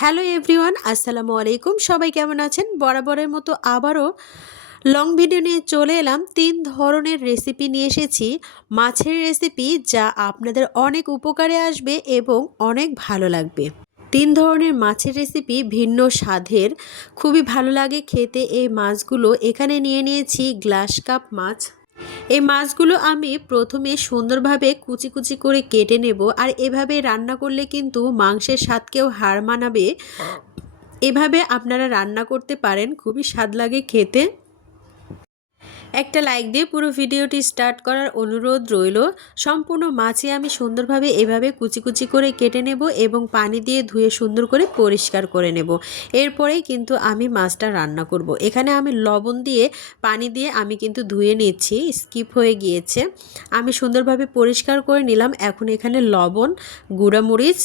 Hello everyone, আসসালামু আলাইকুম। সবাই কেমন আছেন? বরাবরের মতো আবারও লং ভিডিও নিয়ে চলে এলাম। ৩ ধরনের রেসিপি নিয়ে এসেছি। মাছের রেসিপি যা আপনাদের অনেক উপকারে আসবে এবং অনেক ভালো লাগবে। ৩ ধরনের মাছের রেসিপি ভিন্ন স্বাদের, খুবই ভালো লাগে খেতে এই মাছগুলো। এখানে নিয়ে নিয়েছি গ্লাস কাপ মাছ। এই মাছগুলো আমি প্রথমে সুন্দরভাবে কুচি কুচি করে কেটে নেব। আর এভাবে রান্না করলে কিন্তু মাংসের স্বাদকেও হার মানাবে। এভাবে আপনারা রান্না করতে পারেন, খুবই স্বাদ লাগে খেতে। একটা লাইক দিয়ে পুরো ভিডিওটি স্টার্ট করার অনুরোধ রইল। সম্পূর্ণ মাছই আমি সুন্দরভাবে এভাবে কুচি কুচি করে কেটে নেব এবং পানি দিয়ে ধুয়ে সুন্দর করে পরিষ্কার করে নেব। এরপরেই কিন্তু আমি মাছটা রান্না করব। এখানে আমি লবণ দিয়ে পানি দিয়ে আমি কিন্তু ধুয়ে নিচ্ছি, স্কিপ হয়ে গিয়েছে। আমি সুন্দরভাবে পরিষ্কার করে নিলাম। এখন এখানে লবণ, গুঁড়ামরিচ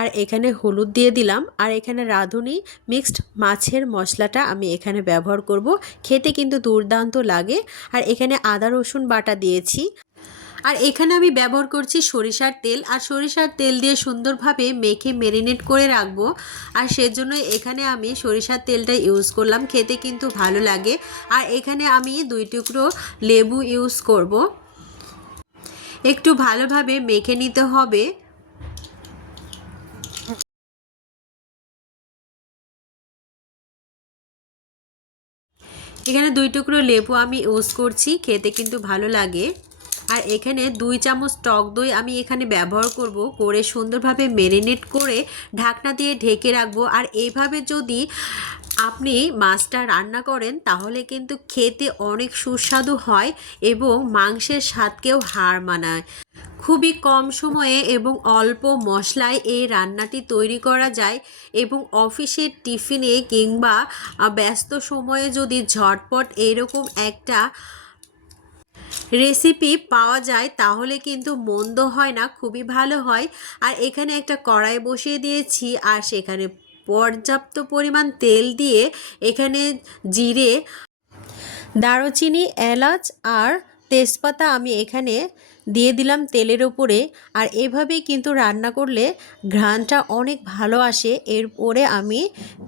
আর এখানে হলুদ দিয়ে দিলাম। আর এখানে রাঁধুনি মিক্সড মাছের মশলাটা আমি এখানে ব্যবহার করব। খেতে কিন্তু দুর্দান্ত লাগে। আর এখানে আদা রসুন বাটা দিয়েছি। আর এখানে আমি ব্যবহার করছি সরিষার তেল। আর সরিষার তেল দিয়ে সুন্দরভাবে মেখে ম্যারিনেট করে রাখবো। আর সেজন্য এখানে আমি সরিষার তেলটা ইউজ করলাম, খেতে কিন্তু ভালো লাগে। আর এখানে আমি 2 টুকরো লেবু ইউজ করব। একটু ভালোভাবে মেখে নিতে হবে। এখানে 2 টুকরো লেবু আমি ইউজ করছি, খেতে কিন্তু ভালো লাগে। আর এখানে 2 চামচ টক দই আমি এখানে ব্যবহার করব। করে সুন্দরভাবে ম্যারিনেট করে ঢাকনা দিয়ে ঢেকে রাখবো। আর এইভাবে যদি আপনি মাছটা রান্না করেন তাহলে কিন্তু খেতে অনেক সুস্বাদু হয় এবং মাংসের স্বাদকেও হার মানায়। খুবই কম সময়ে এবং অল্প মশলায় এই রান্নাটি তৈরি করা যায় এবং অফিসের টিফিনে কিংবা ব্যস্ত সময়ে যদি ঝটপট এরকম একটা রেসিপি পাওয়া যায় তাহলে কিন্তু মন্দ হয় না, খুবই ভালো হয়। আর এখানে একটা কড়াই বসিয়ে দিয়েছি আর সেখানে পর্যাপ্ত পরিমাণ তেল দিয়ে এখানে জিরে, দারুচিনি, এলাচ আর তেজপাতা আমি এখানে দিয়ে দিলাম তেলের উপরে। আর এভাবেই কিন্তু রান্না করলে ঘ্রাণটা অনেক ভালো আসে। এরপরে আমি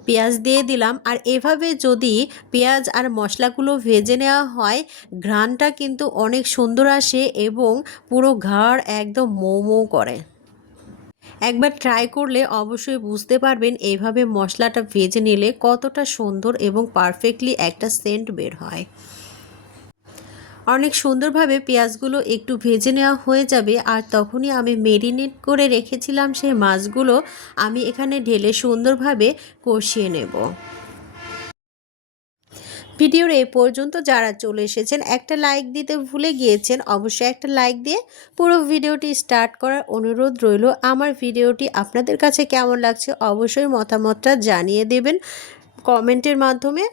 পেঁয়াজ দিয়ে দিলাম। আর এভাবে যদি পেঁয়াজ আর মশলাগুলো ভেজে নেওয়া হয় ঘ্রাণটা কিন্তু অনেক সুন্দর আসে এবং পুরো ঘর একদম মৌ মৌ করে। একবার ট্রাই করলে অবশ্যই বুঝতে পারবেন এইভাবে মশলাটা ভেজে নিলে কতটা সুন্দর এবং পারফেক্টলি একটা সেন্ট বের হয়। অনেক সুন্দরভাবে পেঁয়াজগুলো একটু ভেজে নেওয়া হয়ে যাবে। আর তখনই আমি ম্যারিনেট করে রেখেছিলাম সেই মাছগুলো আমি এখানে ঢেলে সুন্দরভাবে কষিয়ে নেব। ভিডিওর এই পর্যন্ত যারা চলে এসেছেন একটা লাইক দিতে ভুলে গিয়েছেন, অবশ্যই একটা লাইক দিয়ে পুরো ভিডিওটি স্টার্ট করার অনুরোধ রইল। আমার ভিডিওটি আপনাদের কাছে কেমন লাগছে অবশ্যই মতামতটা জানিয়ে দেবেন কমেন্টের মাধ্যমে।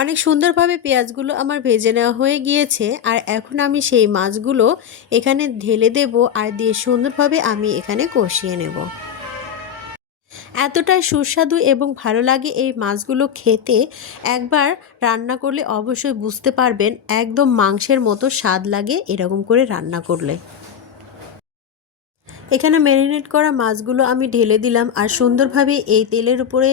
অনেক সুন্দরভাবে পেঁয়াজগুলো আমার ভেজে নেওয়া হয়ে গিয়েছে। আর এখন আমি সেই মাছগুলো এখানে ঢেলে দেব আর দিয়ে সুন্দরভাবে আমি এখানে কষিয়ে নেব। এতটাই সুস্বাদু এবং ভালো লাগে এই মাছগুলো খেতে। একবার রান্না করলে অবশ্যই বুঝতে পারবেন একদম মাংসের মতো স্বাদ লাগে এরকম করে রান্না করলে। এখানে ম্যারিনেট করা মাছগুলো আমি ঢেলে দিলাম আর সুন্দরভাবে এই তেলের উপরে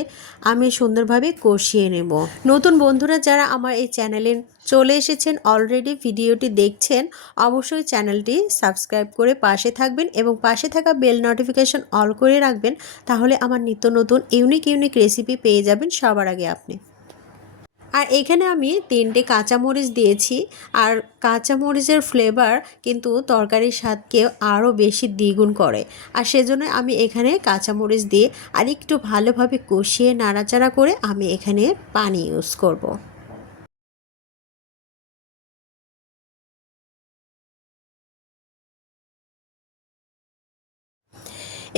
আমি সুন্দরভাবে কষিয়ে নেব। নতুন বন্ধুরা যারা আমার এই চ্যানেলে চলে এসেছেন অলরেডি ভিডিওটি দেখছেন অবশ্যই চ্যানেলটি সাবস্ক্রাইব করে পাশে থাকবেন এবং পাশে থাকা বেল নোটিফিকেশন অল করে রাখবেন। তাহলে আমার নিত্য নতুন ইউনিক ইউনিক রেসিপি পেয়ে যাবেন সবার আগে আপনি। আর এখানে আমি 3টে কাঁচামরিচ দিয়েছি। আর কাঁচামরিচের ফ্লেভার কিন্তু তরকারির স্বাদকে আরও বেশি দ্বিগুণ করে। আর সেজন্য আমি এখানে কাঁচামরিচ দিয়ে আর একটু ভালোভাবে কষিয়ে নাড়াচাড়া করে আমি এখানে পানি ইউজ করব।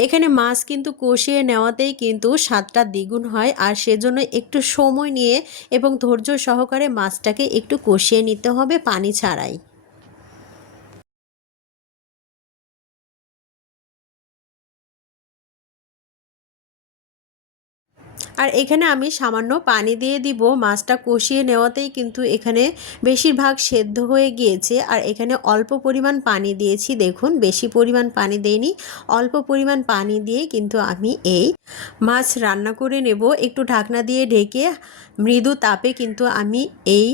এখানে মাছ কিন্তু কষিয়ে নেওয়াতেই কিন্তু স্বাদটা দ্বিগুণ হয়। আর সেজন্য একটু সময় নিয়ে এবং ধৈর্য সহকারে মাছটাকে একটু কষিয়ে নিতে হবে পানি ছাড়াই। আর এখানে আমি সামান্য পানি দিয়ে দিব। মাছটা কষিয়ে নেওয়াতেই কিন্তু এখানে বেশিরভাগ সেদ্ধ হয়ে গিয়েছে। আর এখানে অল্প পরিমাণ পানি দিয়েছি, দেখুন বেশি পরিমাণ পানি দেইনি, অল্প পরিমাণ পানি দিয়ে কিন্তু আমি এই মাছ রান্না করে নেব। একটু ঢাকনা দিয়ে ঢেকে মৃদু তাপে কিন্তু আমি এই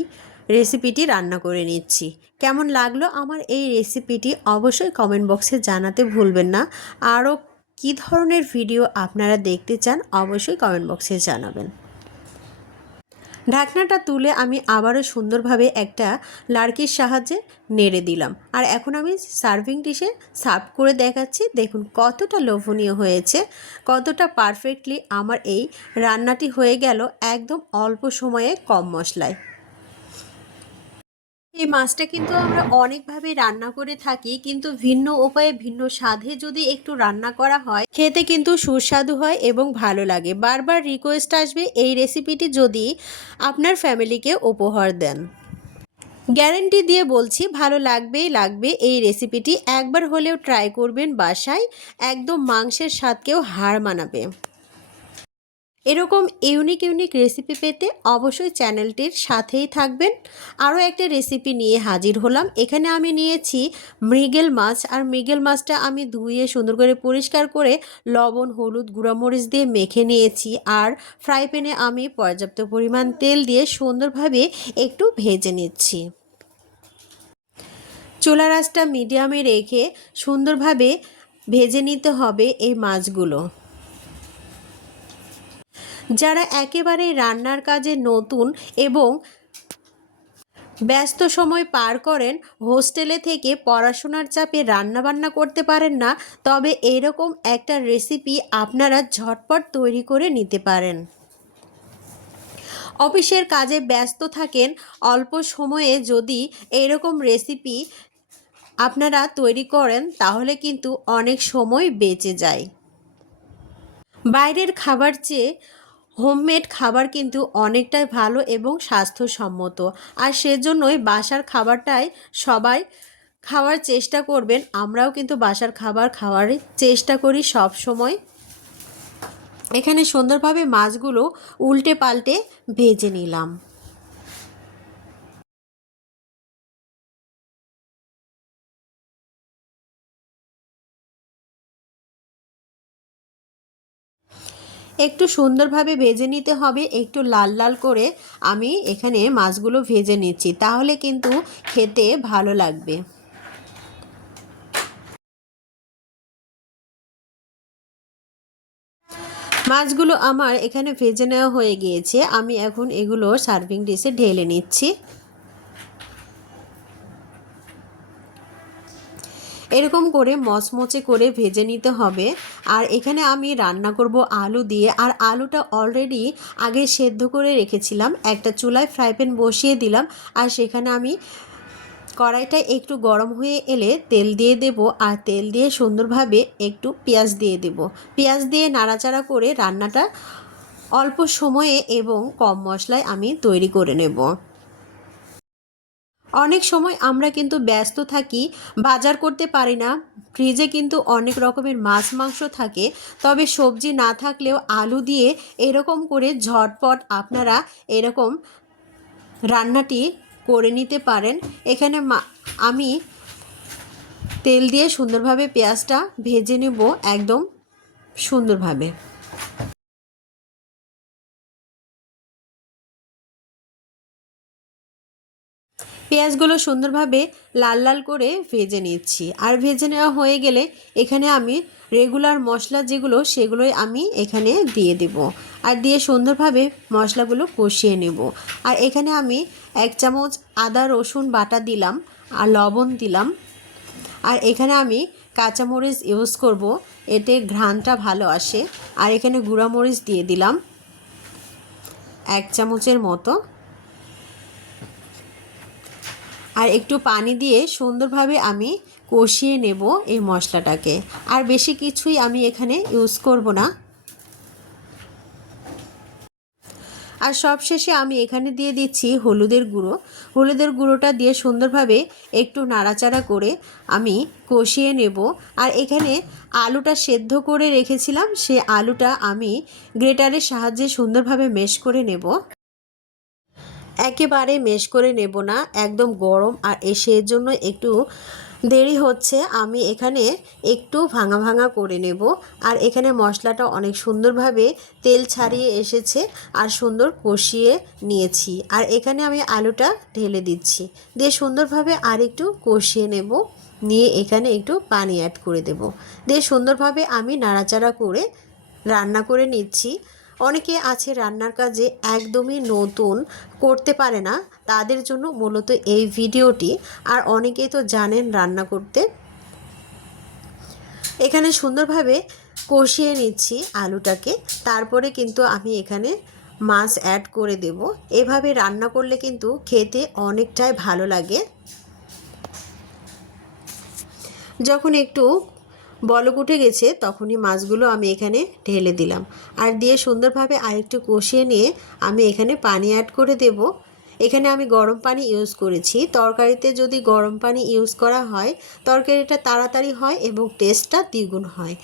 রেসিপিটি রান্না করে নিচ্ছি। কেমন লাগলো আমার এই রেসিপিটি অবশ্যই কমেন্ট বক্সে জানাতে ভুলবেন না। আরও কী ধরনের ভিডিও আপনারা দেখতে চান অবশ্যই কমেন্ট বক্সে জানাবেন। ঢাকনাটা তুলে আমি আবারও সুন্দরভাবে একটা লাড়কির সাহায্যে নেড়ে দিলাম। আর এখন আমি সার্ভিং ডিশে সার্ভ করে দেখাচ্ছি। দেখুন কতটা লোভনীয় হয়েছে, কতটা পারফেক্টলি আমার এই রান্নাটি হয়ে গেল একদম অল্প সময়ে কম মশলায়। এই মাছটা কিন্তু আমরা অনেকভাবে রান্না করে থাকি, কিন্তু ভিন্ন উপায়ে ভিন্ন স্বাদে যদি একটু রান্না করা হয় খেতে কিন্তু সুস্বাদু হয় এবং ভালো লাগে। বারবার রিকোয়েস্ট আসবে এই রেসিপিটি যদি আপনার ফ্যামিলিকে উপহার দেন। গ্যারান্টি দিয়ে বলছি ভালো লাগবেই লাগবে। এই রেসিপিটি একবার হলেও ট্রাই করবেন বাসায়, একদম মাংসের স্বাদকেও হার মানাবে। এরকম ইউনিক রেসিপি পেতে অবশ্যই চ্যানেলটির সাথেই থাকবেন। আরও একটা রেসিপি নিয়ে হাজির হলাম। এখানে আমি নিয়েছি মৃগেল মাছ। আর মৃগেল মাছটা আমি ধুয়ে সুন্দর করে পরিষ্কার করে লবণ, হলুদ, গুঁড়ামরিচ দিয়ে মেখে নিয়েছি। আর ফ্রাই প্যানে আমি পর্যাপ্ত পরিমাণ তেল দিয়ে সুন্দরভাবে একটু ভেজে নিচ্ছি। চুলার আঁচটা মিডিয়ামে রেখে সুন্দরভাবে ভেজে নিতে হবে এই মাছগুলো। যারা একেবারে রান্নার কাজে নতুন এবং ব্যস্ত সময় পার করেন, হোস্টেলে থেকে পড়াশোনার চাপে রান্নাবান্না করতে পারেন না, তবে এরকম একটা রেসিপি আপনারা ঝটপট তৈরি করে নিতে পারেন। অফিসের কাজে ব্যস্ত থাকেন, অল্প সময়ে যদি এরকম রেসিপি আপনারা তৈরি করেন তাহলে কিন্তু অনেক সময় বেঁচে যায়। বাইরের খাবার চেয়ে হোমমেড খাবার কিন্তু অনেকটাই ভালো এবং স্বাস্থ্যসম্মত। আর সেজন্যই বাসার খাবারটাই সবাই খাওয়ার চেষ্টা করবেন। আমরাও কিন্তু বাসার খাবার খাওয়ার চেষ্টা করি সব সময়। এখানে সুন্দরভাবে মাছগুলো উল্টে পাল্টে ভেজে নিলাম। একটু সুন্দরভাবে ভেজে নিতে হবে, একটু লাল লাল করে আমি এখানে মাছগুলো ভেজে নিচ্ছি, তাহলে কিন্তু খেতে ভালো লাগবে। মাছগুলো আমার এখানে ভেজে নেওয়া হয়ে গিয়েছে। আমি এখন এগুলো সার্ভিং ডিশে ঢেলে নিচ্ছি। এরকম করে মচমচে করে ভেজে নিতে হবে। আর এখানে আমি রান্না করব আলু দিয়ে। আর আলুটা অলরেডি আগে সেদ্ধ করে রেখেছিলাম। একটা চুলায় ফ্রাই প্যান বসিয়ে দিলাম। আর সেখানে আমি কড়াইটা একটু গরম হয়ে এলে তেল দিয়ে দেব। আর তেল দিয়ে সুন্দরভাবে একটু পেঁয়াজ দিয়ে দেব। পেঁয়াজ দিয়ে নাড়াচাড়া করে রান্নাটা অল্প সময়ে এবং কম মশলায় আমি তৈরি করে নেব। অনেক সময় আমরা কিন্তু ব্যস্ত থাকি, বাজার করতে পারি না। ফ্রিজে কিন্তু অনেক রকমের মাছ মাংস থাকে, তবে সবজি না থাকলেও আলু দিয়ে এরকম করে ঝটপট আপনারা এরকম রান্নাটি করে নিতে পারেন। এখানে আমি তেল দিয়ে সুন্দরভাবে পেঁয়াজটা ভেজে নেব একদম সুন্দরভাবে। পেঁয়াজগুলো সুন্দরভাবে লাল লাল করে ভেজে নিচ্ছি। আর ভেজে নেওয়া হয়ে গেলে এখানে আমি রেগুলার মশলা যেগুলো সেগুলোই আমি এখানে দিয়ে দেব। আর দিয়ে সুন্দরভাবে মশলাগুলো কষিয়ে নেব। আর এখানে আমি 1 চামচ আদা রসুন বাটা দিলাম আর লবণ দিলাম। আর এখানে আমি কাঁচামরিচ ইউজ করব, এতে ঘ্রাণটা ভালো আসে। আর এখানে গুঁড়ামরিচ দিয়ে দিলাম 1 চামচের মতো। আর একটু পানি দিয়ে সুন্দরভাবে আমি কষিয়ে নেব এই মশলাটাকে। আর বেশি কিছুই আমি এখানে ইউজ করব না। আর সবশেষে আমি এখানে দিয়ে দিচ্ছি হলুদের গুঁড়ো। হলুদের গুঁড়োটা দিয়ে সুন্দরভাবে একটু নাড়াচাড়া করে আমি কষিয়ে নেব। আর এখানে আলুটা সেদ্ধ করে রেখেছিলাম, সে আলুটা আমি গ্রেটারের সাহায্যে সুন্দরভাবে ম্যাশ করে নেব। একেবারে ম্যাশ করে নেব না, একদম গরম আর সেজন্য একটু দেরি হচ্ছে। আমি এখানে একটু ভাঙা ভাঙা করে নেব। আর এখানে মশলাটা অনেক সুন্দরভাবে তেল ছাড়িয়ে এসেছে আর সুন্দর কষিয়ে নিয়েছি। আর এখানে আমি আলুটা ঢেলে দিচ্ছি, দিয়ে সুন্দরভাবে আর একটু কষিয়ে নেব। নিয়ে এখানে একটু পানি অ্যাড করে দেব, দিয়ে সুন্দরভাবে আমি নাড়াচাড়া করে রান্না করে নিচ্ছি। অনেকে আছে রান্নার কাজে একদমই নতুন, করতে পারে না, তাদের জন্য মূলত এই ভিডিওটি। আর অনেকেই তো জানেন রান্না করতে। এখানে সুন্দরভাবে কষিয়ে নিচ্ছি আলুটাকে, তারপরে কিন্তু আমি এখানে মাছ অ্যাড করে দেব। এভাবে রান্না করলে কিন্তু খেতে অনেকটাই ভালো লাগে। যখন একটু বলক উঠে গেছে তখনই মাছগুলো আমি এখানে ঢেলে দিলাম, আর দিয়ে সুন্দরভাবে আরেকটু কষিয়ে নিয়ে আমি এখানে পানি অ্যাড করে দেব। এখানে আমি গরম পানি ইউজ করেছি। তরকারিতে যদি গরম পানি ইউজ করা হয় তরকারিটা তাড়াতাড়ি হয় এবং টেস্টটা দ্বিগুণ হয়।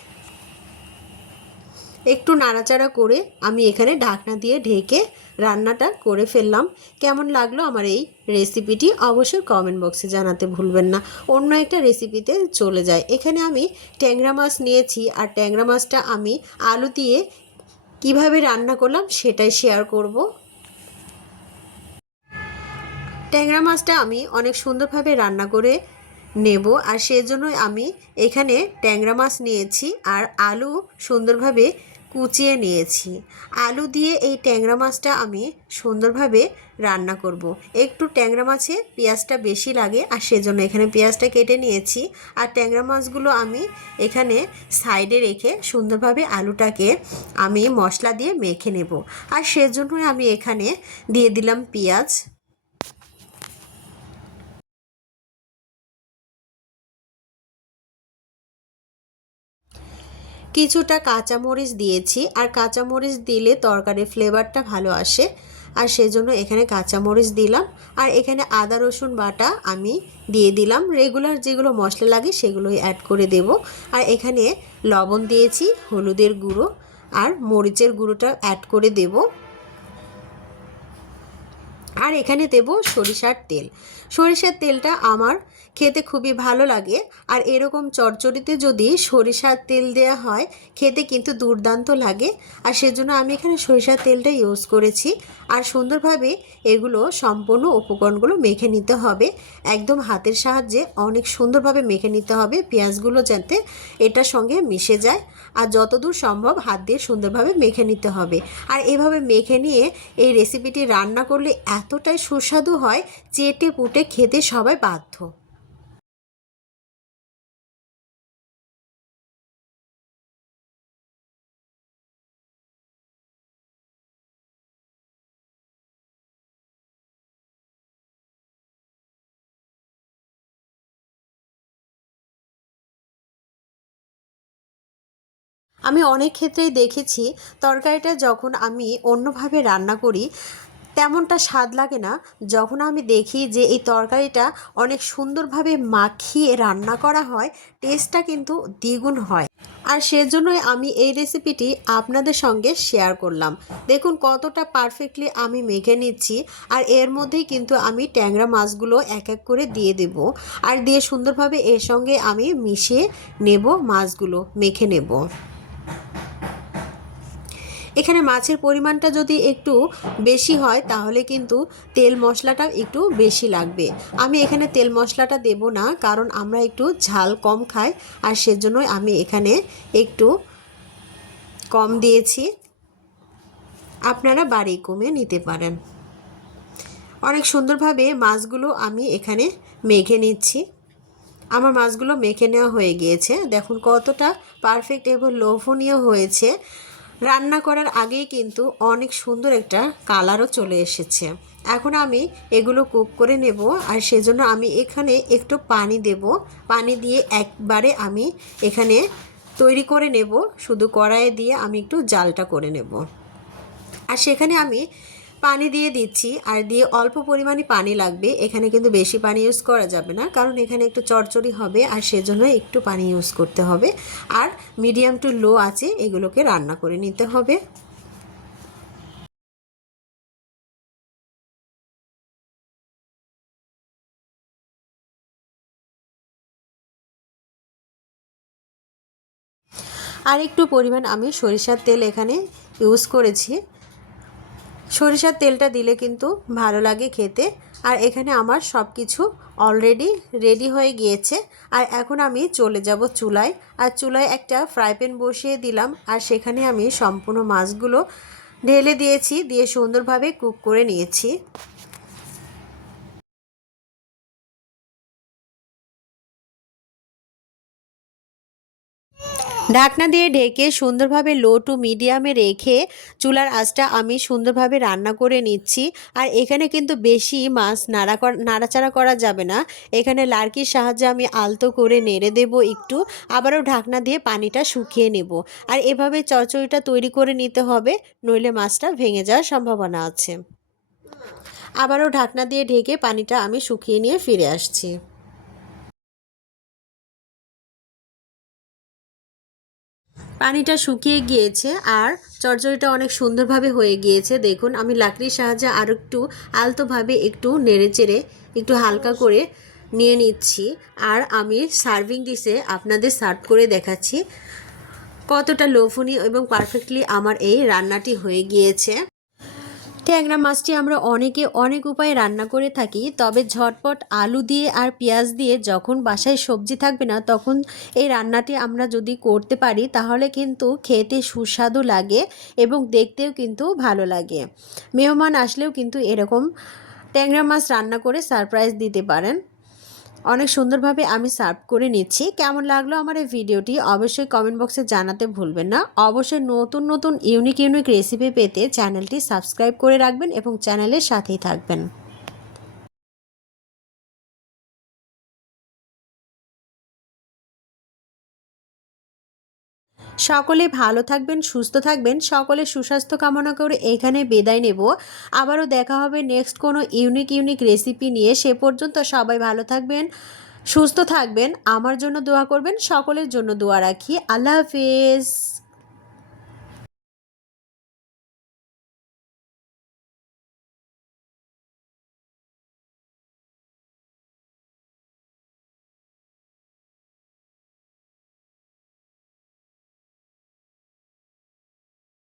একটু নাড়াচাড়া করে আমি এখানে ঢাকনা দিয়ে ঢেকে রান্নাটা করে ফেললাম। কেমন লাগলো আমার এই রেসিপিটি অবশ্যই কমেন্ট বক্সে জানাতে ভুলবেন না। অন্য একটা রেসিপিতে চলে যায়। এখানে আমি ট্যাংরা মাছ নিয়েছি, আর ট্যাংরা মাছটা আমি আলু দিয়ে কিভাবে রান্না করলাম সেটাই শেয়ার করব। ট্যাংরা মাছটা আমি অনেক সুন্দরভাবে রান্না করে নেব, আর সেজন্যই আমি এখানে ট্যাংরা মাছ নিয়েছি আর আলু সুন্দরভাবে কুচিয়ে নিয়েছি। আলু দিয়ে এই ট্যাংরা মাছটা আমি সুন্দরভাবে রান্না করব। একটু ট্যাংরা মাছে পেঁয়াজটা বেশি লাগে, আর সেজন্য এখানে পেঁয়াজটা কেটে নিয়েছি। আর ট্যাংরা মাছগুলো আমি এখানে সাইডে রেখে সুন্দরভাবে আলুটাকে আমি মশলা দিয়ে মেখে নেব। আর সেজন্যই আমি এখানে দিয়ে দিলাম পেঁয়াজ, কিছুটা কাঁচামরিচ দিয়েছি। আর কাঁচামরিচ দিলে তরকারির ফ্লেভারটা ভালো আসে, আর সেজন্য এখানে কাঁচামরিচ দিলাম। আর এখানে আদা রসুন বাটা আমি দিয়ে দিলাম। রেগুলার যেগুলো মশলা লাগে সেগুলোই অ্যাড করে দেব। আর এখানে লবণ দিয়েছি, হলুদের গুঁড়ো আর মরিচের গুঁড়োটা অ্যাড করে দেব। আর এখানে দেব সরিষার তেল। সরিষার তেলটা আমার খেতে খুবই ভালো লাগে, আর এরকম চচ্চড়িতে যদি সরিষার তেল দেওয়া হয় খেতে কিন্তু দুর্দান্ত লাগে। আর সেজন্য আমি এখানে সরিষার তেলটা ইউজ করেছি। আর সুন্দরভাবে এগুলো সম্পূর্ণ উপকরণগুলো মেখে নিতে হবে, একদম হাতের সাহায্যে অনেক সুন্দরভাবে মেখে নিতে হবে, পেঁয়াজগুলো যাতে এটার সঙ্গে মিশে যায়। আর যতদূর সম্ভব হাত দিয়ে সুন্দরভাবে মেখে নিতে হবে। আর এভাবে মেখে নিয়ে এই রেসিপিটি রান্না করলে এতটাই সুস্বাদু হয়, চেটে পুটে খেতে সবাই বাধ্য। আমি অনেক ক্ষেত্রেই দেখেছি তরকারিটা যখন আমি অন্যভাবে রান্না করি তেমনটা স্বাদ লাগে না, যখন আমি দেখি যে এই তরকারিটা অনেক সুন্দরভাবে মাখিয়ে রান্না করা হয় টেস্টটা কিন্তু দ্বিগুণ হয়। আর সেজন্যই আমি এই রেসিপিটি আপনাদের সঙ্গে শেয়ার করলাম। দেখুন কতটা পারফেক্টলি আমি মেখে নিচ্ছি। আর এর মধ্যেই কিন্তু আমি ট্যাংরা মাছগুলো এক এক করে দিয়ে দেব, আর দিয়ে সুন্দরভাবে এর সঙ্গে আমি মিশিয়ে নেব, মাছগুলো মেখে নেব। এখানে মাছের পরিমাণটা যদি একটু বেশি হয় তাহলে কিন্তু তেল মশলাটা একটু বেশি লাগবে। আমি এখানে তেল মশলাটা দেব না, কারণ আমরা একটু ঝাল কম খাই, আর সেজন্যই আমি এখানে একটু কম দিয়েছি। আপনারা বাড়িয়ে কমিয়ে নিতে পারেন। অনেক সুন্দরভাবে মাছগুলো আমি এখানে মেখে নিচ্ছি। আমার মাছগুলো মেখে নেওয়া হয়ে গিয়েছে। দেখুন কতটা পারফেক্ট এবং লোভনীয় হয়েছে। রান্না করার আগেই কিন্তু অনেক সুন্দর একটা কালারও চলে এসেছে। এখন আমি এগুলো কুক করে নেব, আর সেজন্য আমি এখানে একটু পানি দেব। পানি দিয়ে একবারে আমি এখানে তৈরি করে নেব, শুধু কড়াইয়ে দিয়ে আমি একটু জালটা করে নেব। আর সেখানে আমি পানি দিয়ে দিচ্ছি, আর দিয়ে অল্প পরিমাণে পানি লাগবে। এখানে কিন্তু বেশি পানি ইউজ করা যাবে না, কারণ এখানে একটু চড়চড়ি হবে, আর সেজন্য একটু পানি ইউজ করতে হবে। আর মিডিয়াম টু লো আছে এগুলোকে রান্না করে নিতে হবে। আর একটু পরিমাণ আমি সরিষার তেল এখানে ইউজ করেছি। সরিষার তেলটা দিলে কিন্তু ভালো লাগে খেতে। আর এখানে আমার সব কিছু অলরেডি রেডি হয়ে গিয়েছে। আর এখন আমি চলে যাব চুলায়। আর চুলায় একটা ফ্রাই প্যান বসিয়ে দিলাম, আর সেখানে আমি সম্পূর্ণ মাছগুলো ঢেলে দিয়েছি, দিয়ে সুন্দরভাবে কুক করে নিয়েছি। ঢাকনা দিয়ে ঢেকে সুন্দরভাবে লো টু মিডিয়ামে রেখে চুলার আঁচটা আমি সুন্দরভাবে রান্না করে নিচ্ছি। আর এখানে কিন্তু বেশি মাছ নাড়াচাড়া করা যাবে না। এখানে লার্কির সাহায্যে আমি আলতো করে নেড়ে দেব একটু, আবারও ঢাকনা দিয়ে পানিটা শুকিয়ে নেব। আর এভাবে চচ্চড়িটা তৈরি করে নিতে হবে, নইলে মাছটা ভেঙে যাওয়ার সম্ভাবনা আছে। আবারও ঢাকনা দিয়ে ঢেকে পানিটা আমি শুকিয়ে নিয়ে ফিরে আসছি। পানিটা শুকিয়ে গিয়েছে, আর চচ্চড়িটা অনেক সুন্দরভাবে হয়ে গিয়েছে। দেখুন, আমি লাকড়ির সাহায্যে আরও একটু আলতোভাবে একটু নেড়েচেড়ে একটু হালকা করে নিয়ে নিচ্ছি। আর আমি সার্ভিং ডিশে আপনাদের সার্ভ করে দেখাচ্ছি কতটা লোভনীয় এবং পারফেক্টলি আমার এই রান্নাটি হয়ে গিয়েছে। ট্যাংরা মাছটি আমরা অনেকে অনেক উপায়ে রান্না করে থাকি, তবে ঝটপট আলু দিয়ে আর পেঁয়াজ দিয়ে যখন বাসায় সবজি থাকবে না, তখন এই রান্নাটি আমরা যদি করতে পারি তাহলে কিন্তু খেতে সুস্বাদু লাগে এবং দেখতেও কিন্তু ভালো লাগে। মেহমান আসলেও কিন্তু এরকম ট্যাংরা মাছ রান্না করে সারপ্রাইজ দিতে পারেন। অনেক সুন্দরভাবে আমি সার্ভ করে নিচ্ছি। কেমন লাগলো আমার এই ভিডিওটি অবশ্যই কমেন্ট বক্সে জানাতে ভুলবেন না। অবশ্যই নতুন নতুন ইউনিক ইউনিক রেসিপি পেতে চ্যানেলটি সাবস্ক্রাইব করে রাখবেন এবং চ্যানেলের সাথেই থাকবেন। সকলে ভালো থাকবেন, সুস্থ থাকবেন, সকলে সুস্বাস্থ্য কামনা করে এইখানে বিদায় নেব। আবারও দেখা হবে নেক্সট কোনো ইউনিক ইউনিক রেসিপি নিয়ে। সে পর্যন্ত সবাই ভালো থাকবেন, সুস্থ থাকবেন, আমার জন্য দোয়া করবেন, সকলের জন্য দোয়া রাখি। আল্লাহ হাফেজ।